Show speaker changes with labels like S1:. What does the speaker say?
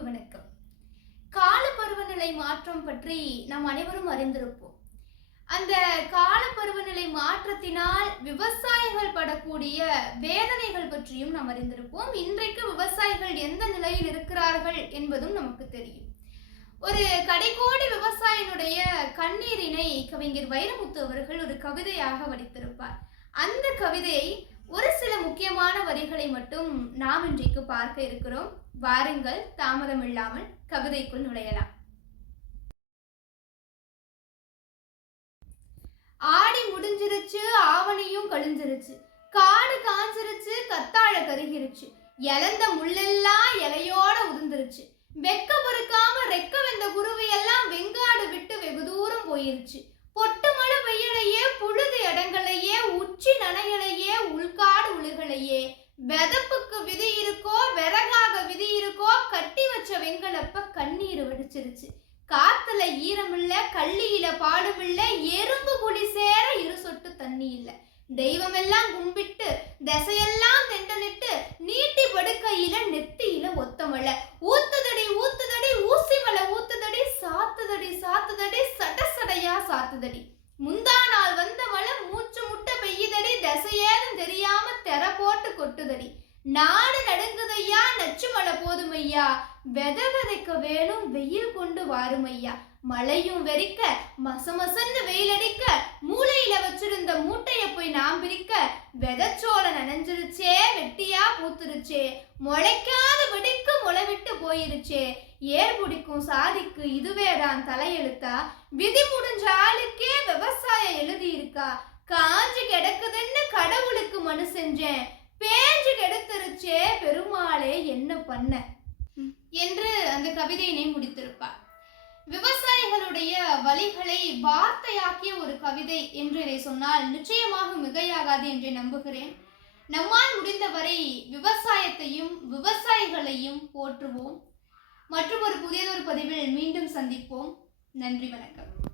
S1: அன்பு வணக்கம். கால பருவநிலை மாற்றம் பற்றி நாம் அனைவரும் அறிந்திருப்போம். அந்த கால பருவநிலை மாற்றத்தினால் விவசாயிகள் படக்கூடிய வேதனைகள் பற்றியும் நாம் அறிந்திருப்போம். இன்றைக்கு விவசாயிகள் எந்த நிலையில் இருக்கிறார்கள் என்பதும் நமக்கு தெரியும். ஒரு கடைக்கோடி விவசாயினுடைய கண்ணீரினை கவிஞர் வைரமுத்து அவர்கள் ஒரு கவிதையாக வடித்திருப்பார். அந்த கவிதையை ஒரு சில முக்கியமான மட்டும் நாம் இன்றைக்கு பார்க்க இருக்கிறோம். வாருங்கள் தாமதமில்லாமல் கவிதைக்குள் நுழையலாம். ஆடி முடிஞ்சிருச்சு ஆவணியும் கழிஞ்சிருச்சு. காடு காஞ்சிருச்சு கத்தாழ கருகிருச்சு. இழந்த முள்ளெல்லாம் இலையோட உதிர்ந்துருச்சு. வெக்க பொறுக்காம ரெக்க வெந்த குருவி எல்லாம் வெங்காடு விட்டு வெகு தூரம் போயிருச்சு. பொட்டு மழை பெய்யலையே புழுது இடங்களையே உச்சி நனையலையே உள்காடு உழுகலையே வெதப்புக்கு விதி இருக்கோ விறகாக விதி இருக்கோ கட்டி வச்ச வெங்கலப்ப கண்ணீர் வடிச்சிருச்சு. காத்துல ஈரமில்ல கள்ளியில பாடுமில்ல எறும்பு குடி சேர இரு சொட்டு தண்ணி இல்ல தெய்வமெல்லாம் கும்பிட்டு திசையெல்லாம் தெண்டனிட்டு நீட்டி படுக்கையில நெத்தியில ஒத்தமழை. ஊத்துதடி ஊத்துதடி ஊசி மலை ஊத்துதடி சாத்துதடி சாத்துதடி சடசடையா சாத்துதடி. முந்தா நாள் வந்த மழை மூச்சு முட்டை பெய்யுதடி திசையேதும் தெரியாம தெர போட்டு கொட்டுதடி. நாடு நடுங்குதையா நச்சு மழை போதுமையா? வெத விதைக்க வேணும் வெயில் கொண்டு வாருமையா? மழையும் வெறிக்க மசமசன்னு வெயில் அடிக்க மூளையில வச்சிருந்த மூட்டைய போய் நாம் பிரிக்க வெதச்சோள நனைஞ்சிருச்சே வெட்டியா பூத்துருச்சே. முளைக்காத வெடிக்கு முளை விட்டு போயிருச்சே. ஏர் பிடிக்கும் சாதிக்கு இதுவே தான் தலையெழுத்தா? விதி முடிஞ்ச ஆளுக்கே விவசாயம் எழுதியிருக்கா? காஞ்சு கிடக்குதுன்னு மனு செஞ்சேன் பேஞ்சு கெடுத்துருச்சே பெருமாளே என்ன பண்ண? என்று அந்த கவிதையினை முடித்திருப்பார். விவசாயிகளுடைய வழிகளை வார்த்தையாக்கிய ஒரு கவிதை என்று இதை சொன்னால் நிச்சயமாக மிகையாகாது என்று நம்புகிறேன். நம்மால் முடிந்தவரை விவசாயத்தையும் விவசாயிகளையும் போற்றுவோம். மற்றும் ஒரு புதியதொரு பதிவில் மீண்டும் சந்திப்போம். நன்றி வணக்கம்.